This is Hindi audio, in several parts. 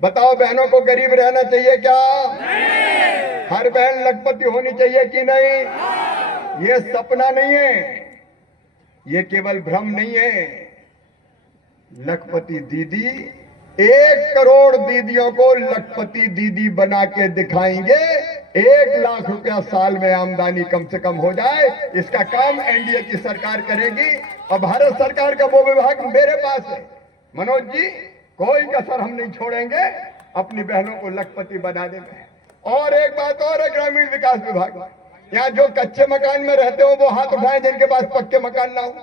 बताओ बहनों को गरीब रहना चाहिए क्या? हर बहन लखपति होनी चाहिए कि नहीं? ये सपना नहीं है, ये केवल भ्रम नहीं है। लखपति दीदी 1 करोड़ दीदियों को लखपति दीदी बना के दिखाएंगे। 1 लाख रुपया साल में आमदनी कम से कम हो जाए, इसका काम एनडीए की सरकार करेगी। और भारत सरकार का वो विभाग मेरे पास है। मनोज जी, कोई कसर हम नहीं छोड़ेंगे अपनी बहनों को लखपति बनाने में। और एक बात और है, ग्रामीण विकास विभाग, यहाँ जो कच्चे मकान में रहते हो वो हाथ उठाएं जिनके पास पक्के मकान ना हो।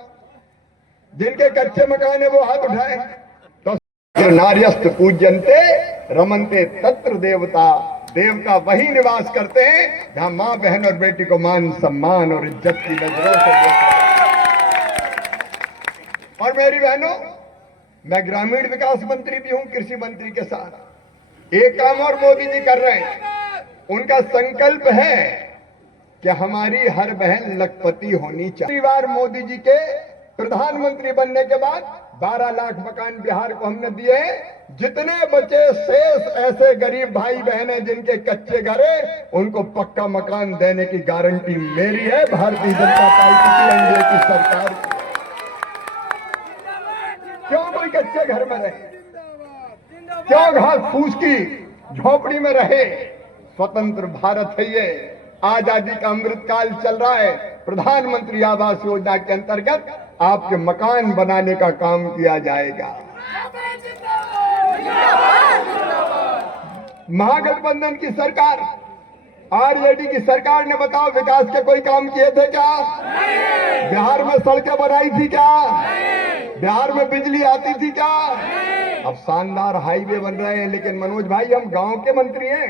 जिनके कच्चे मकान है वो हाथ उठाएं। तो नार्यस्त पूज्यन्ते रमन्ते तत्र देवता, देवता वही निवास करते हैं जहां मां बहन और बेटी को मान सम्मान और इज्जत की नजरों से देखा। और मेरी बहनों, मैं ग्रामीण विकास मंत्री भी हूं कृषि मंत्री के साथ। एक काम और मोदी जी कर रहे हैं, उनका संकल्प है कि हमारी हर बहन लखपति होनी चाहिए। बार मोदी जी के प्रधानमंत्री बनने के बाद 12 लाख मकान बिहार को हमने दिए। जितने बचे शेष ऐसे गरीब भाई बहन हैं जिनके कच्चे घर है, उनको पक्का मकान देने की गारंटी मेरी है, भारतीय जनता पार्टी की, एनडीए की सरकार की। क्यों कोई कच्चे घर में रहे? क्यों घास फूस की झोपड़ी में रहे? स्वतंत्र भारत है ये, आजादी का अमृत काल चल रहा है। प्रधानमंत्री आवास योजना के अंतर्गत आपके मकान बनाने का काम किया जाएगा। महागठबंधन की सरकार, आरजेडी की सरकार ने बताओ विकास के कोई काम किए थे क्या? बिहार में सड़कें बनाई थी क्या? बिहार में बिजली आती थी क्या? अब शानदार हाईवे बन रहे हैं, लेकिन मनोज भाई हम गांव के मंत्री हैं।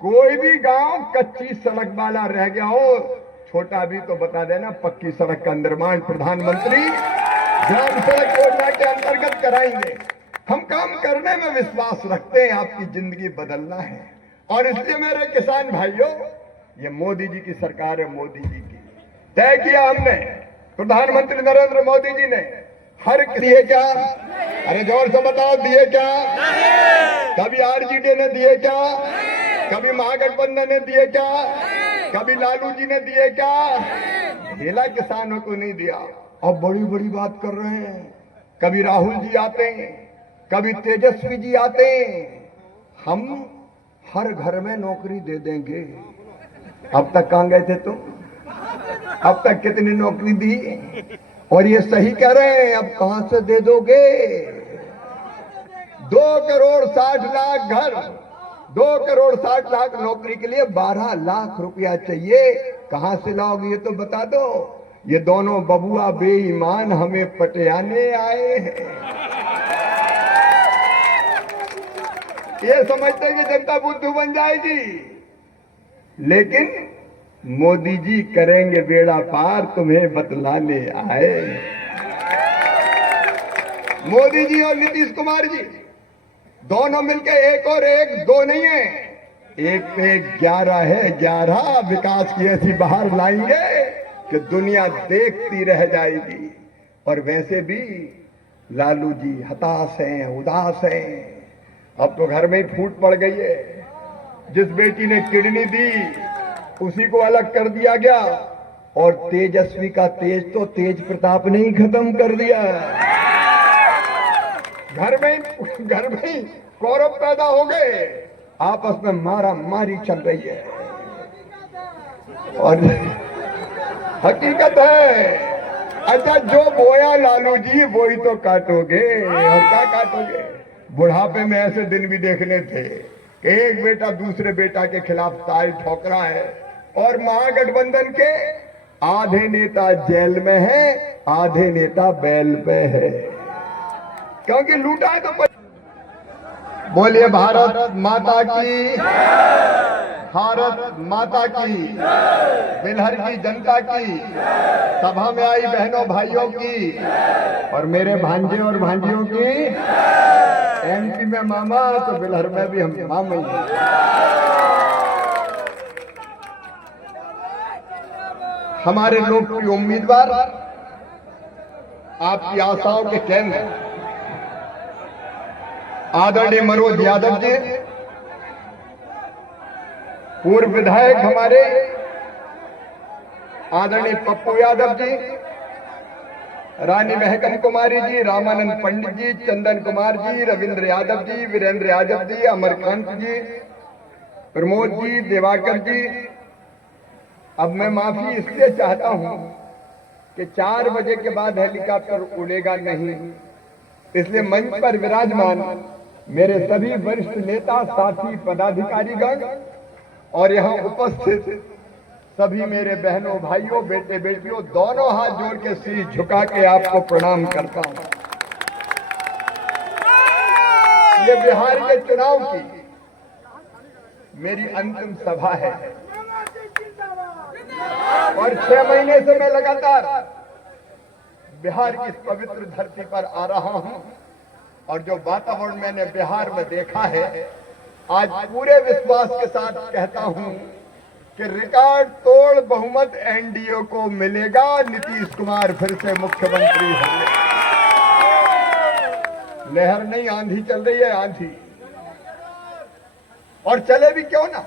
कोई भी गांव कच्ची सड़क वाला रह गया हो, छोटा भी तो बता देना, पक्की सड़क का निर्माण प्रधानमंत्री ग्राम सड़क योजना के अंतर्गत कराएंगे। हम काम करने में विश्वास रखते हैं, आपकी जिंदगी बदलना है। और इसलिए मेरे किसान भाइयों, ये मोदी जी की सरकार है, मोदी जी की तय किया हमने, प्रधानमंत्री नरेंद्र मोदी जी ने हर दिए क्या? अरे जोर से बताओ, दिए क्या? कभी आरजेडी ने दिए क्या? कभी महागठबंधन ने दिए क्या? कभी लालू जी ने दिए क्या? ढेला किसानों को नहीं दिया। अब बड़ी बड़ी बात कर रहे हैं। कभी राहुल जी आते हैं, कभी तेजस्वी जी आते हैं, हम हर घर में नौकरी दे देंगे। अब तक कहां गए थे तुम? अब तक कितनी नौकरी दी? और ये सही कह रहे हैं, अब कहां से दे दोगे? 2 करोड़ 60 लाख घर, 2 करोड़ 60 लाख नौकरी के लिए 12 लाख रुपया चाहिए। कहां से लाओगे ये तो बता दो। ये दोनों बबुआ बेईमान हमें पटियाने आए हैं। ये समझते हैं कि जनता बुद्धू बन जाएगी, लेकिन मोदी जी करेंगे बेड़ा पार, तुम्हें बतलाने आए। मोदी जी और नीतीश कुमार जी दोनों मिलकर 1 और 1 2 नहीं है, 1 पे 11 है। 11 विकास की ऐसी बाहर लाएंगे कि दुनिया देखती रह जाएगी। और वैसे भी लालू जी हताश हैं, उदास हैं। अब तो घर में ही फूट पड़ गई है। जिस बेटी ने किडनी दी उसी को अलग कर दिया गया, और तेजस्वी का तेज तो तेज प्रताप ने ही खत्म कर दिया। घर में ही कौरव पैदा हो गए, आपस में मारा मारी चल रही है। और हकीकत है, अच्छा जो बोया लालू जी वही तो काटोगे। और क्या काटोगे? बुढ़ापे में ऐसे दिन भी देखने थे, एक बेटा दूसरे बेटा के खिलाफ ताल ठोक रहा है, और महागठबंधन के आधे नेता जेल में है, आधे नेता बैल पे है, क्योंकि लूटा है तो। बोलिए भारत माता की, भारत माता की, बिलहर की जनता की, सभा में आई बहनों भाइयों की, और मेरे भांजे और भांजियों की। एमपी में मामा तो बिलहर में भी हम मामा ही हैं। हमारे लोकप्रिय उम्मीदवार, आपकी आशाओं के केंद्र, आदरणीय मनोज यादव जी, पूर्व विधायक हमारे आदरणीय पप्पू यादव जी, रानी महकम कुमारी जी, रामानंद पंडित जी, चंदन कुमार जी, रविंद्र यादव जी, वीरेंद्र यादव जी, अमरकांत जी, प्रमोद जी, दिवाकर जी। अब मैं माफी इसलिए चाहता हूं कि 4 बजे के बाद हेलीकॉप्टर उड़ेगा नहीं, इसलिए मंच पर विराजमान मेरे सभी वरिष्ठ नेता, साथी, पदाधिकारीगण और यहां उपस्थित सभी मेरे बहनों, भाइयों, बेटे बेटियों, दोनों हाथ जोड़ के सिर झुका के आपको प्रणाम करता हूं। ये बिहार के चुनाव की मेरी अंतिम सभा है और 6 महीने से मैं लगातार बिहार की इस पवित्र धरती पर आ रहा हूं और जो वातावरण मैंने बिहार में देखा है, आज पूरे विश्वास के साथ कहता हूं कि रिकॉर्ड तोड़ बहुमत एनडीए को मिलेगा। नीतीश कुमार फिर से मुख्यमंत्री होंगे। लहर नहीं, आंधी चल रही है, आंधी। और चले भी क्यों ना।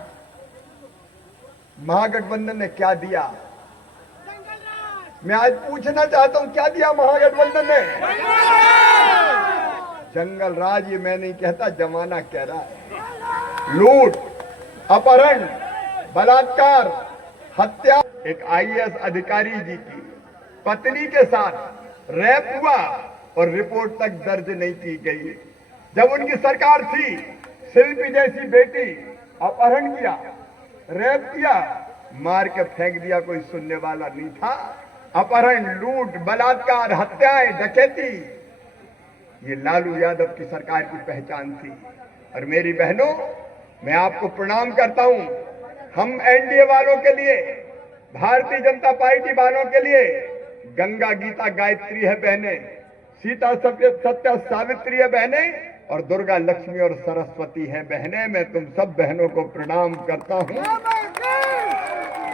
महागठबंधन ने क्या दिया, मैं आज पूछना चाहता हूं, क्या दिया महागठबंधन ने? जंगल राज। ये मैं नहीं कहता, जमाना कह रहा है। लूट, अपहरण, बलात्कार, हत्या। एक आईएएस अधिकारी जी की पत्नी के साथ रेप हुआ और रिपोर्ट तक दर्ज नहीं की गई। जब उनकी सरकार थी, शिल्पी जैसी बेटी अपहरण किया, रेप किया, मार के फेंक दिया, कोई सुनने वाला नहीं था। अपहरण, लूट, बलात्कार, हत्याएं, डकैती, ये लालू यादव की सरकार की पहचान थी। और मेरी बहनों, मैं आपको प्रणाम करता हूं। हम एनडीए वालों के लिए, भारतीय जनता पार्टी वालों के लिए गंगा गीता गायत्री है बहनें, सीता सत्य सावित्री है बहनें, और दुर्गा लक्ष्मी और सरस्वती है बहनें। मैं तुम सब बहनों को प्रणाम करता हूं।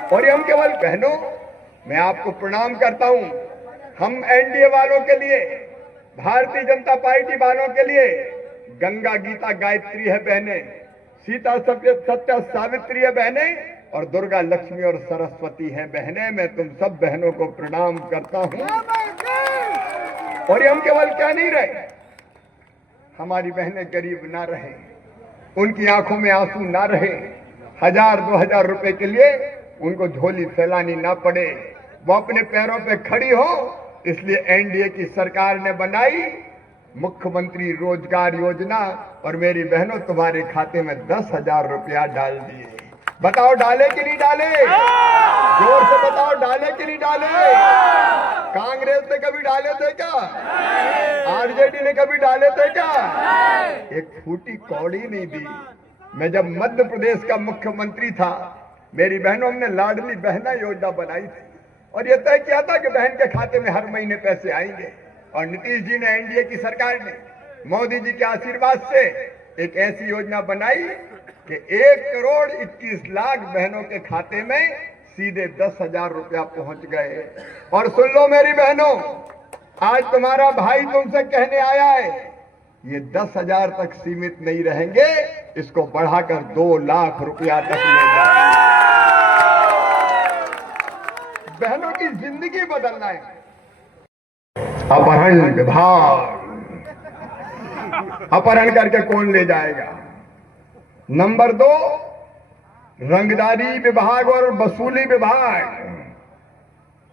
और ये हम केवल बहनों, मैं आपको प्रणाम करता हूं। हम एनडीए वालों के लिए, भारतीय जनता पार्टी वालों के लिए गंगा गीता गायत्री है बहनें, सीता सत्य सावित्री है बहनें, और दुर्गा लक्ष्मी और सरस्वती है बहनें। मैं तुम सब बहनों को प्रणाम करता हूं। और ये हम केवल कह नहीं रहे, हमारी बहनें गरीब ना रहे, उनकी आंखों में आंसू ना रहे, 1000-2000 रुपए के लिए उनको झोली फैलानी ना पड़े, वो अपने पैरों पे खड़ी हो। इसलिए एनडीए की सरकार ने बनाई मुख्यमंत्री रोजगार योजना, और मेरी बहनों, तुम्हारे खाते में 10,000 रुपया डाल दिए। बताओ डाले कि नहीं डाले? जोर से बताओ, डाले कि नहीं डाले? कांग्रेस ने कभी डाले थे क्या? आरजेडी ने कभी डाले थे क्या? एक फूटी कौड़ी नहीं दी। मैं जब मध्य प्रदेश का मुख्यमंत्री था, मेरी बहनों, हमने लाडली बहना योजना बनाई थी और यह तय किया था कि बहन के खाते में हर महीने पैसे आएंगे। और नीतीश जी ने, एनडीए की सरकार ने, मोदी जी के आशीर्वाद से एक ऐसी योजना बनाई कि 1,21,00,000 बहनों के खाते में सीधे 10,000 रुपया पहुंच गए। और सुन लो मेरी बहनों, आज तुम्हारा भाई तुमसे कहने आया है, ये 10,000 तक सीमित नहीं रहेंगे, इसको बढ़ाकर 2 लाख रुपया तक ले जाएंगे। बहनों की जिंदगी बदलना है। अपहरण विभाग, अपहरण करके कौन ले जाएगा? नंबर 2, रंगदारी विभाग और वसूली विभाग।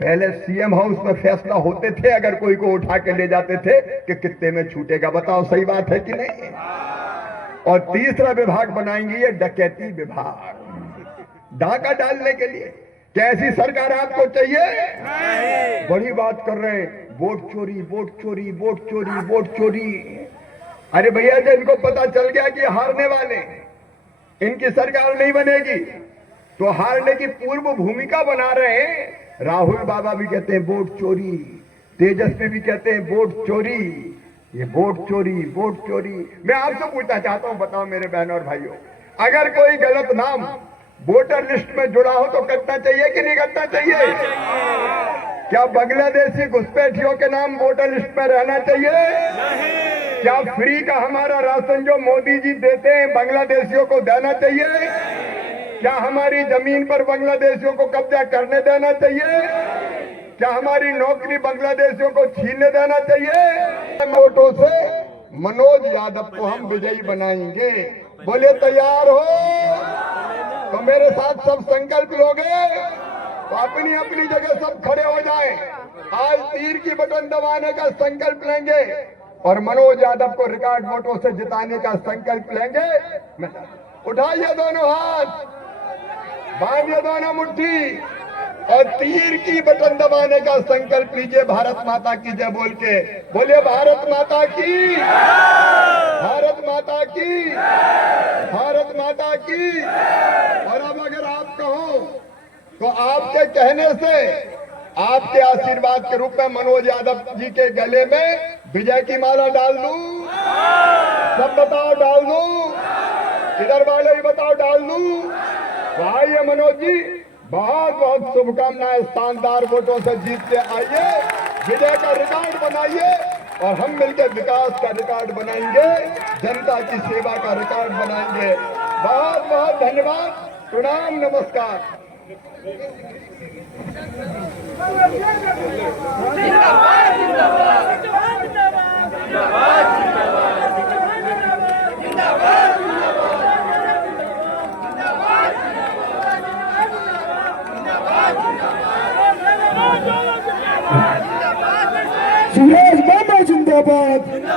पहले सीएम हाउस में फैसला होते थे, अगर कोई को उठा के ले जाते थे कि कितने में छूटेगा। बताओ सही बात है कि नहीं? और तीसरा विभाग बनाएंगे, ये डकैती विभाग, डाका डालने के लिए। कैसी सरकार आपको चाहिए? बड़ी बात कर रहे हैं, वोट चोरी, वोट चोरी, वोट चोरी, वोट चोरी। अरे भैया, जब इनको पता चल गया कि हारने वाले, इनकी सरकार नहीं बनेगी, तो हारने की पूर्व भूमिका बना रहे हैं। राहुल बाबा भी कहते हैं वोट चोरी, तेजस्वी भी कहते हैं वोट चोरी। ये वोट चोरी, वोट चोरी। मैं आपसे पूछना चाहता हूं, बताओ मेरे बहनों और भाइयों, अगर कोई गलत नाम वोटर लिस्ट में जुड़ा हो तो कटना चाहिए कि नहीं कटना चाहिए? क्या बांग्लादेशी घुसपैठियों के नाम वोटर लिस्ट में रहना चाहिए? नहीं। क्या फ्री का हमारा राशन जो मोदी जी देते हैं बांग्लादेशियों को देना चाहिए? क्या हमारी जमीन पर बांग्लादेशियों को कब्जा करने देना चाहिए? क्या हमारी नौकरी बांग्लादेशियों को छीनने देना चाहिए? वोटों से मनोज यादव को हम विजयी बनाएंगे। बोले तैयार हो तो मेरे साथ सब संकल्प लोगे तो अपनी अपनी जगह सब खड़े हो जाएं। आज तीर की बटन दबाने का संकल्प लेंगे और मनोज यादव को रिकॉर्ड वोटों से जिताने का संकल्प लेंगे। उठाइए दोनों हाथ, बांधिए दोनों मुट्ठी और तीर की बटन दबाने का संकल्प लीजिए। भारत माता की जय बोल के बोलिए भारत माता की, भारत माता की, भारत माता की। और अब अगर आप कहो तो आपके कहने से, आपके आशीर्वाद के रूप में मनोज यादव जी के गले में विजय की माला डाल दूं? सब बताओ डाल दूं? इधर वाले ही बताओ डाल दूं? तो आइए मनोज जी, बहुत बहुत शुभकामनाएं। शानदार वोटों से जीत के आइए, विजय का रिकॉर्ड बनाइए और हम मिलकर विकास का रिकॉर्ड बनाएंगे, जनता की सेवा का रिकॉर्ड बनाएंगे। बहुत बहुत धन्यवाद, प्रणाम, नमस्कार। सुरेश बाबा जिंदाबाद।